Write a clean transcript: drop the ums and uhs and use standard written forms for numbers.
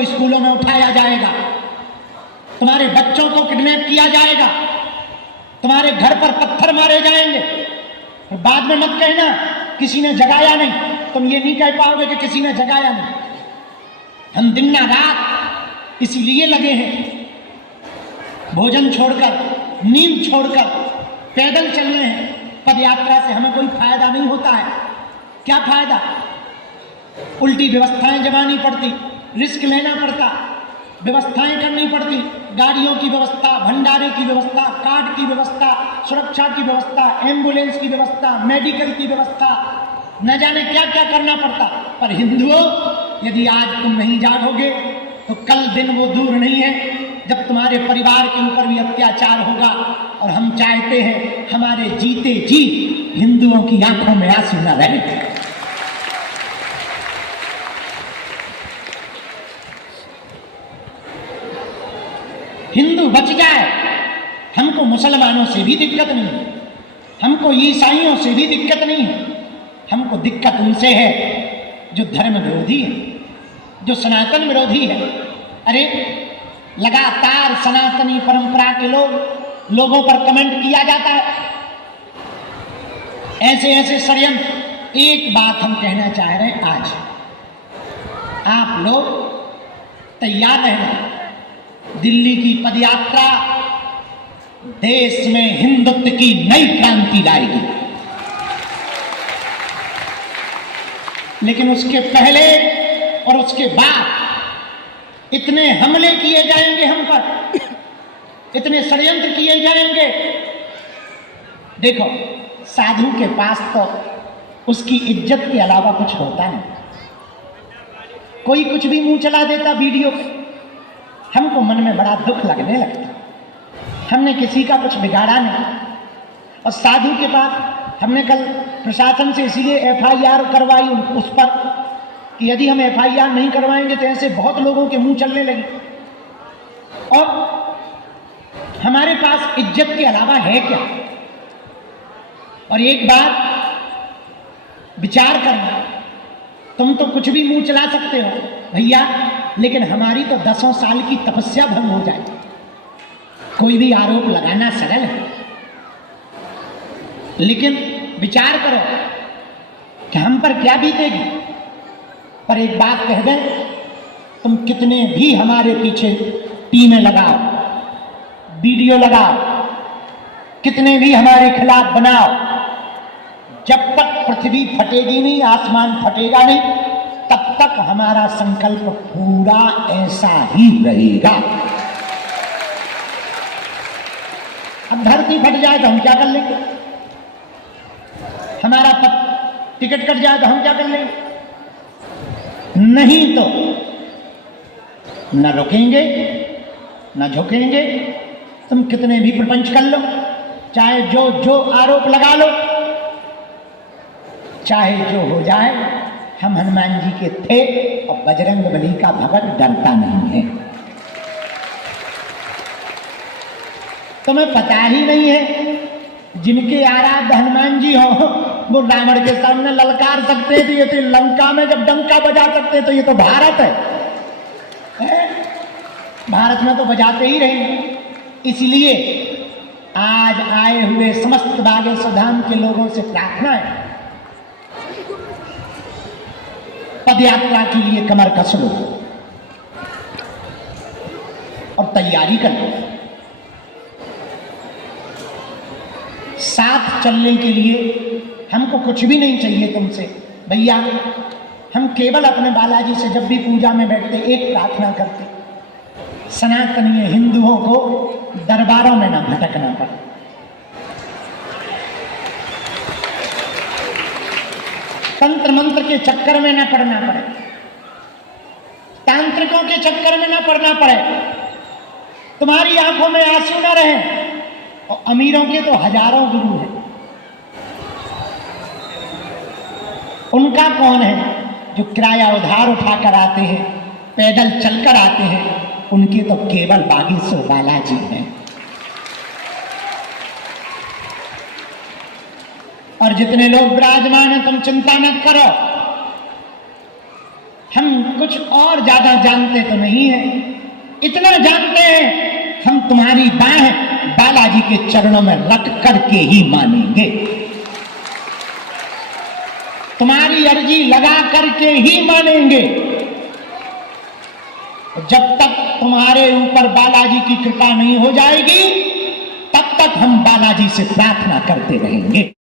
को स्कूलों में उठाया जाएगा, तुम्हारे बच्चों को किडनैप किया जाएगा, तुम्हारे घर पर पत्थर मारे जाएंगे। और बाद में मत कहना किसी ने जगाया नहीं, तुम ये नहीं कह पाओगे कि किसी ने जगाया नहीं। हम दिन ना रात इसीलिए लगे हैं, भोजन छोड़कर, नींद छोड़कर पैदल चल रहे हैं। पद यात्रा से हमें कोई फायदा नहीं होता है। क्या फायदा? उल्टी व्यवस्थाएं जमानी पड़ती, रिस्क लेना पड़ता, व्यवस्थाएं करनी पड़ती, गाड़ियों की व्यवस्था, भंडारे की व्यवस्था, कार्ड की व्यवस्था, सुरक्षा की व्यवस्था, एम्बुलेंस की व्यवस्था, मेडिकल की व्यवस्था, न जाने क्या क्या करना पड़ता। पर हिंदुओं, यदि आज तुम नहीं जागोगे तो कल दिन वो दूर नहीं है जब तुम्हारे परिवार के ऊपर भी अत्याचार होगा। और हम चाहते हैं हमारे जीते जी हिंदुओं की आंखों में आंसू न रहे। हिंदू बच जाए, हमको मुसलमानों से भी दिक्कत नहीं है, हमको ईसाइयों से भी दिक्कत नहीं है। हमको दिक्कत उनसे है जो धर्म विरोधी है, जो सनातन विरोधी है। अरे लगातार सनातनी परंपरा के लोगों पर कमेंट किया जाता है, ऐसे ऐसे षड्यंत्र। एक बात हम कहना चाह रहे हैं, आज आप लोग तैयार रहना। दिल्ली की पदयात्रा देश में हिंदुत्व की नई क्रांति लाएगी, लेकिन उसके पहले और उसके बाद इतने हमले किए जाएंगे हम पर, इतने षड्यंत्र किए जाएंगे। देखो, साधु के पास तो उसकी इज्जत के अलावा कुछ होता नहीं। कोई कुछ भी मुंह चला देता वीडियो पे, हमको मन में बड़ा दुख लगने लगता। हमने किसी का कुछ बिगाड़ा नहीं। और साधु के पास हमने कल प्रशासन से इसीलिए एफआईआर करवाई उस पर कि यदि हम एफआईआर नहीं करवाएंगे तो ऐसे बहुत लोगों के मुंह चलने लगे। और हमारे पास इज्जत के अलावा है क्या? और एक बात विचार करना, तुम तो कुछ भी मुंह चला सकते हो भैया, लेकिन हमारी तो 10 साल की तपस्या भंग हो जाए। कोई भी आरोप लगाना सरल है, लेकिन विचार करो कि हम पर क्या बीतेगी। पर एक बात कह दें, तुम कितने भी हमारे पीछे टीमें लगाओ, वीडियो लगाओ, कितने भी हमारे खिलाफ बनाओ, जब तक पृथ्वी फटेगी नहीं, आसमान फटेगा नहीं, तब तक हमारा संकल्प पूरा ऐसा ही रहेगा। अब धरती फट जाए तो हम क्या कर लेंगे? हमारा टिकट कट जाए तो हम क्या कर लेंगे? नहीं तो न रुकेंगे न झुकेंगे। तुम कितने भी प्रपंच कर लो, चाहे जो आरोप लगा लो, चाहे जो हो जाए, हम हनुमान जी के थे और बजरंग बली का भगत डरता नहीं है। तुम्हें पता ही नहीं है, जिनके आराध्य हनुमान जी हो वो रावण के सामने ललकार सकते थे, ये तो लंका में जब डंका बजा सकते तो ये तो भारत है? भारत में तो बजाते ही रहेंगे। इसलिए आज आए हुए समस्त बागेश्वर धाम के लोगों से प्रार्थना है, पदयात्रा के लिए कमर कस लो और तैयारी कर लो। साथ चलने के लिए हमको कुछ भी नहीं चाहिए तुमसे भैया। हम केवल अपने बालाजी से जब भी पूजा में बैठते एक प्रार्थना करते, सनातनीय हिंदुओं को दरबारों में न भटकना पड़े। तंत्र मंत्र के चक्कर में न पड़ना पड़े, तांत्रिकों के चक्कर में न पड़ना पड़े, तुम्हारी आंखों में आंसू न रहे। और अमीरों के तो हजारों गुरु हैं, उनका कौन है जो किराया उधार उठाकर आते हैं, पैदल चलकर आते हैं? उनके तो केवल बागेश्वर बालाजी हैं। और जितने लोग विराजमान हैं, तुम चिंता मत करो, हम कुछ और ज्यादा जानते तो नहीं है, इतना जानते हैं हम तुम्हारी बाह बालाजी के चरणों में रख करके ही मानेंगे, तुम्हारी अर्जी लगा करके ही मानेंगे। जब तक तुम्हारे ऊपर बालाजी की कृपा नहीं हो जाएगी तब तक हम बालाजी से प्रार्थना करते रहेंगे।